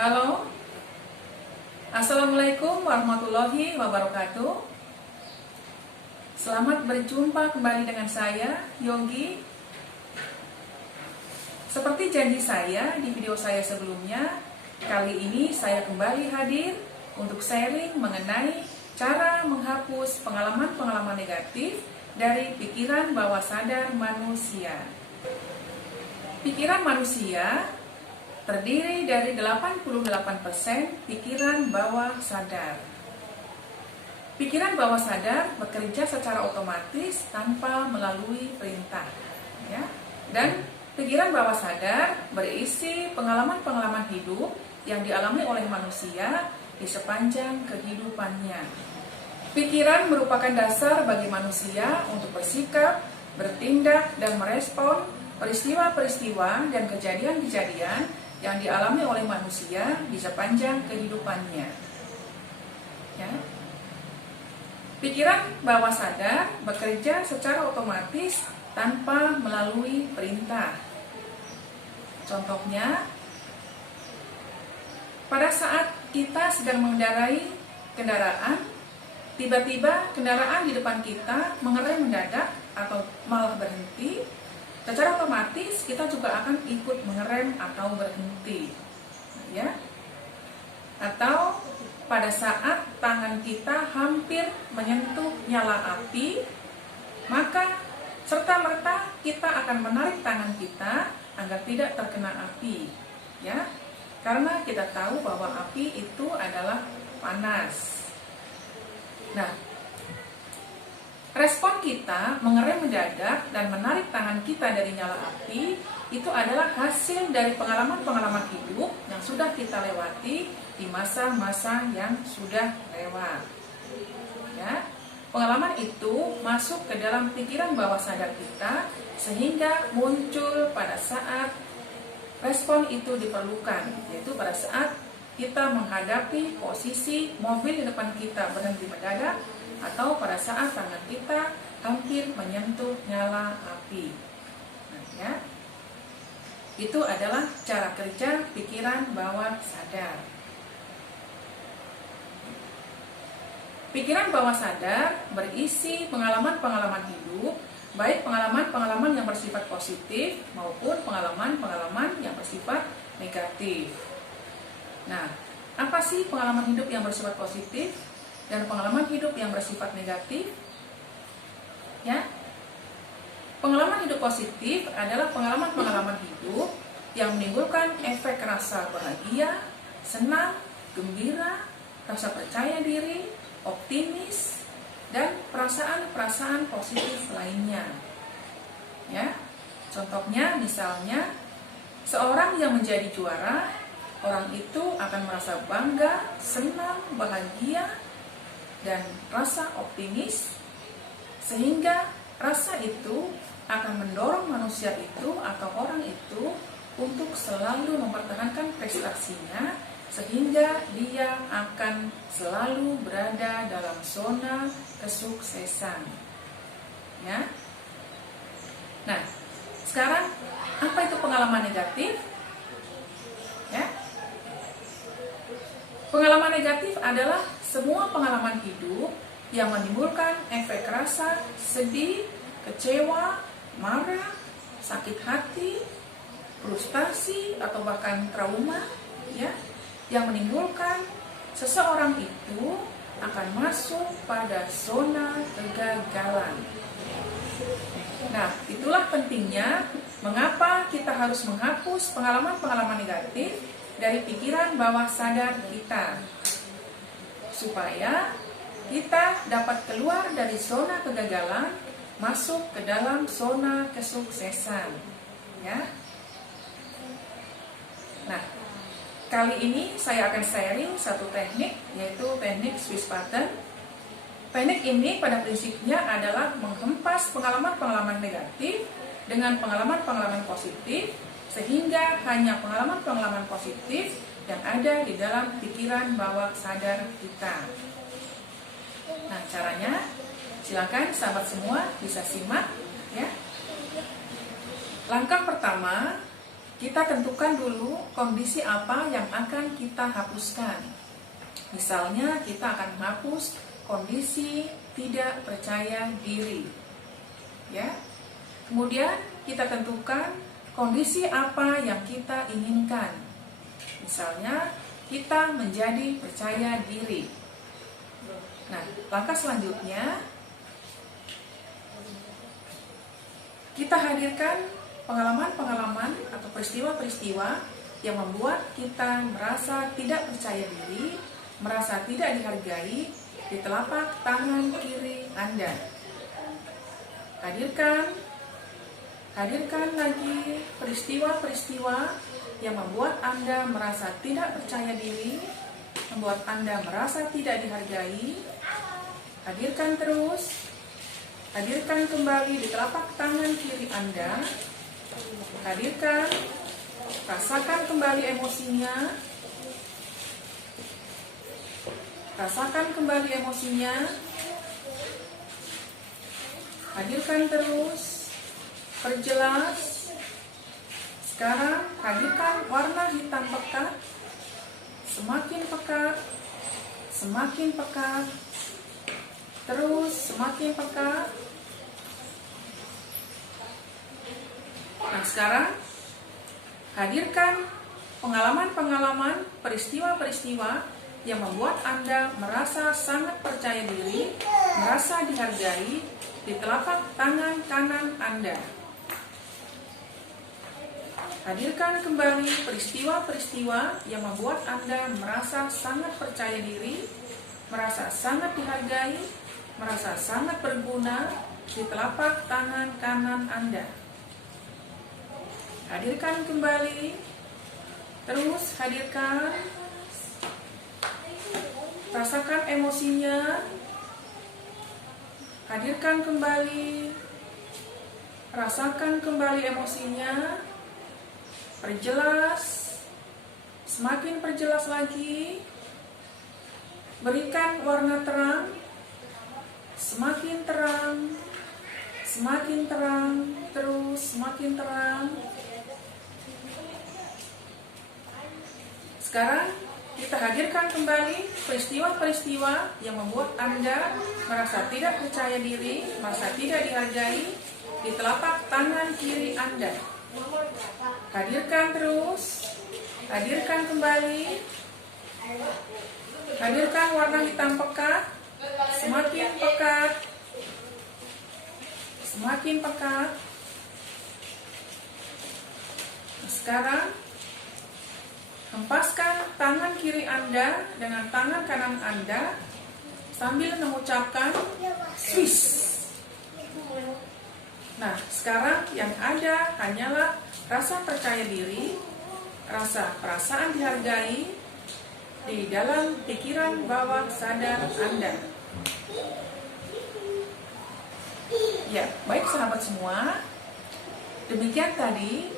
Halo, Assalamualaikum warahmatullahi wabarakatuh. Selamat berjumpa kembali dengan saya, Yogi. Seperti janji saya di video saya sebelumnya, kali ini saya kembali hadir untuk sharing mengenai cara menghapus pengalaman-pengalaman negatif dari pikiran bawah sadar manusia. Pikiran manusia terdiri dari 88% pikiran bawah sadar. Pikiran bawah sadar bekerja secara otomatis tanpa melalui perintah, ya. Dan pikiran bawah sadar berisi pengalaman-pengalaman hidup yang dialami oleh manusia di sepanjang kehidupannya. Pikiran merupakan dasar bagi manusia untuk bersikap, bertindak, dan merespon peristiwa-peristiwa dan kejadian-kejadian yang dialami oleh manusia di sepanjang kehidupannya. Ya. Pikiran bawah sadar bekerja secara otomatis tanpa melalui perintah. Contohnya, pada saat kita sedang mengendarai kendaraan, tiba-tiba kendaraan di depan kita mengerem mendadak atau malah berhenti, secara otomatis kita juga akan ikut mengerem atau berhenti, ya. Atau pada saat tangan kita hampir menyentuh nyala api, maka serta-merta kita akan menarik tangan kita agar tidak terkena api, ya. Karena kita tahu bahwa api itu adalah panas. Nah, respon kita mengerem mendadak dan menarik tangan kita dari nyala api itu adalah hasil dari pengalaman-pengalaman hidup yang sudah kita lewati di masa-masa yang sudah lewat. Ya, pengalaman itu masuk ke dalam pikiran bawah sadar kita sehingga muncul pada saat respon itu diperlukan, yaitu pada saat kita menghadapi posisi mobil di depan kita berhenti mendadak, atau pada saat tangan kita hampir menyentuh nyala api. Nah, ya. Itu adalah cara kerja pikiran bawah sadar. Pikiran bawah sadar berisi pengalaman-pengalaman hidup, baik pengalaman-pengalaman yang bersifat positif maupun pengalaman-pengalaman yang bersifat negatif. Nah, apa sih pengalaman hidup yang bersifat positif dan pengalaman hidup yang bersifat negatif? Ya. Pengalaman hidup positif adalah pengalaman-pengalaman hidup yang menimbulkan efek rasa bahagia, senang, gembira, rasa percaya diri, optimis, dan perasaan-perasaan positif lainnya. Ya. Contohnya misalnya seorang yang menjadi juara, orang itu akan merasa bangga, senang, bahagia, dan rasa optimis, sehingga rasa itu akan mendorong manusia itu atau orang itu untuk selalu mempertahankan prestasinya, sehingga dia akan selalu berada dalam zona kesuksesan. Ya. Nah, sekarang apa itu pengalaman negatif? Ya. Pengalaman negatif adalah semua pengalaman hidup yang menimbulkan efek rasa sedih, kecewa, marah, sakit hati, frustasi, atau bahkan trauma, ya, yang menimbulkan seseorang itu akan masuk pada zona kegagalan. Nah, itulah pentingnya mengapa kita harus menghapus pengalaman-pengalaman negatif dari pikiran bawah sadar kita, supaya kita dapat keluar dari zona kegagalan, masuk ke dalam zona kesuksesan, ya. Nah, kali ini saya akan sharing satu teknik, yaitu teknik Swiss pattern. Teknik ini pada prinsipnya adalah menghempas pengalaman-pengalaman negatif dengan pengalaman-pengalaman positif, sehingga hanya pengalaman-pengalaman positif yang ada di dalam pikiran bawah sadar kita. Nah, caranya silakan sahabat semua bisa simak, ya. Langkah pertama, kita tentukan dulu kondisi apa yang akan kita hapuskan. Misalnya kita akan menghapus kondisi tidak percaya diri. Ya. Kemudian kita tentukan kondisi apa yang kita inginkan. Misalnya kita menjadi percaya diri. Nah, langkah selanjutnya kita hadirkan pengalaman-pengalaman atau peristiwa-peristiwa yang membuat kita merasa tidak percaya diri, merasa tidak dihargai di telapak tangan kiri Anda. Hadirkan lagi peristiwa-peristiwa yang membuat Anda merasa tidak percaya diri, membuat Anda merasa tidak dihargai. Hadirkan terus. Hadirkan kembali di telapak tangan kiri Anda. Hadirkan, rasakan kembali emosinya. Rasakan kembali emosinya. Hadirkan terus, perjelas. Sekarang hadirkan warna hitam pekat. Semakin pekat, semakin pekat. Terus semakin pekat. Nah, sekarang hadirkan pengalaman-pengalaman, peristiwa-peristiwa yang membuat Anda merasa sangat percaya diri, merasa dihargai di telapak tangan kanan Anda. Hadirkan kembali peristiwa-peristiwa yang membuat Anda merasa sangat percaya diri, merasa sangat dihargai, merasa sangat berguna di telapak tangan kanan Anda. Hadirkan kembali, terus hadirkan, rasakan emosinya, hadirkan kembali, rasakan kembali emosinya, perjelas, semakin perjelas lagi, berikan warna terang, semakin terang, semakin terang, terus semakin terang. Sekarang kita hadirkan kembali peristiwa-peristiwa yang membuat Anda merasa tidak percaya diri, merasa tidak dihargai di telapak tangan kiri Anda. Hadirkan terus, hadirkan kembali, hadirkan warna hitam pekat, semakin pekat, semakin pekat. Sekarang hempaskan tangan kiri Anda dengan tangan kanan Anda sambil mengucapkan Swiss. Nah, sekarang yang ada hanyalah rasa percaya diri, rasa perasaan dihargai di dalam pikiran bawah sadar Anda. Ya, baik sahabat semua. Demikian tadi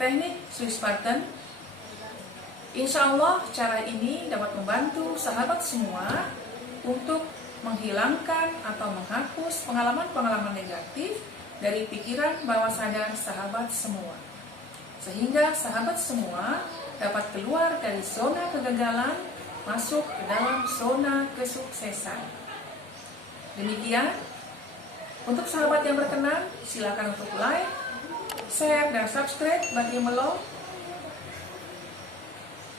teknik Swiss pattern. Insya Allah cara ini dapat membantu sahabat semua untuk menghilangkan atau menghapus pengalaman-pengalaman negatif dari pikiran bawah sadar sahabat semua. Sehingga sahabat semua dapat keluar dari zona kegagalan, masuk ke dalam zona kesuksesan. Demikian, untuk sahabat yang berkenan, silakan untuk like, share, dan subscribe bagi Melo.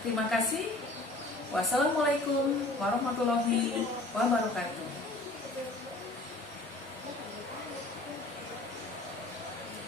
Terima kasih. Wassalamualaikum warahmatullahi wabarakatuh.